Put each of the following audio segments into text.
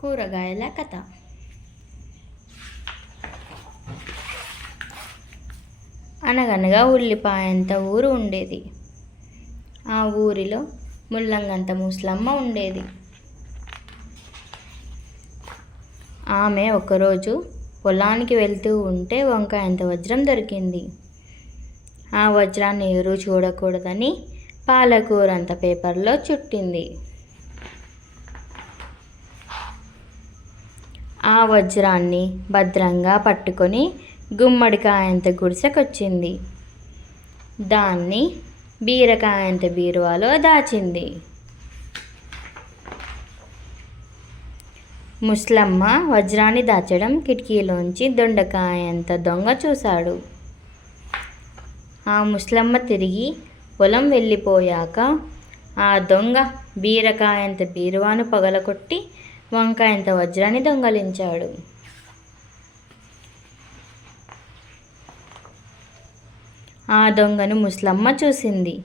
కూరగాయల కథ. అనగనగా ఉల్లిపాయంత ఊరు ఉండేది. ఆ ఊరిలో ముల్లంగంత ముసలమ్మ ఉండేది. ఆమె ఒకరోజు పొలానికి వెళ్తూ ఉంటే వంకాయంత వజ్రం దొరికింది. ఆ వజ్రాన్ని ఎవరూ చూడకూడదని పాలకూరంత పేపర్లో చుట్టింది. ఆ వజ్రాన్ని భద్రంగా పట్టుకొని గుమ్మడికాయంత గుడిసెకొచ్చింది. దాన్ని బీరకాయంత బీరువాలో దాచింది. ముసలమ్మ వజ్రాన్ని దాచడం కిటికీలోంచి దొండకాయంత దొంగ చూశాడు. ఆ ముసలమ్మ తిరిగి పొలం వెళ్ళిపోయాక ఆ దొంగ బీరకాయంత బీరువాను పగలకొట్టి వంకాయంత వజ్రాన్ని దొంగలించాడు. ఆ దొంగను ముసలమ్మ చూసింది.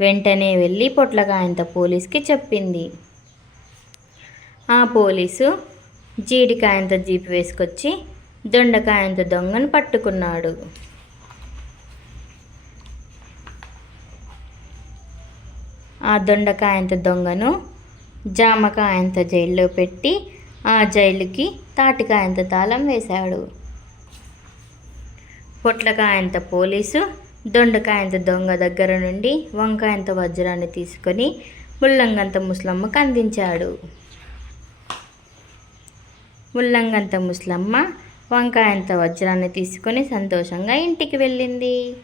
వెంటనే వెళ్ళి పొట్లకాయంత పోలీస్కి చెప్పింది. ఆ పోలీసు జీడికాయంత జీపు వేసుకొచ్చి దొండకాయంత దొంగను పట్టుకున్నాడు. ఆ దొండకాయంత దొంగను జామకాయంత జైల్లో పెట్టి ఆ జైలుకి తాటికాయంత తాళం వేశాడు. పొట్లకాయంత పోలీసు దొండకాయంత దొంగ దగ్గర నుండి వంకాయంత వజ్రాన్ని తీసుకొని ముల్లంగంత ముసలమ్మకు అందించాడు. ముల్లంగంత ముసలమ్మ వంకాయంత వజ్రాన్ని తీసుకొని సంతోషంగా ఇంటికి వెళ్ళింది.